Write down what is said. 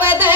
pwede.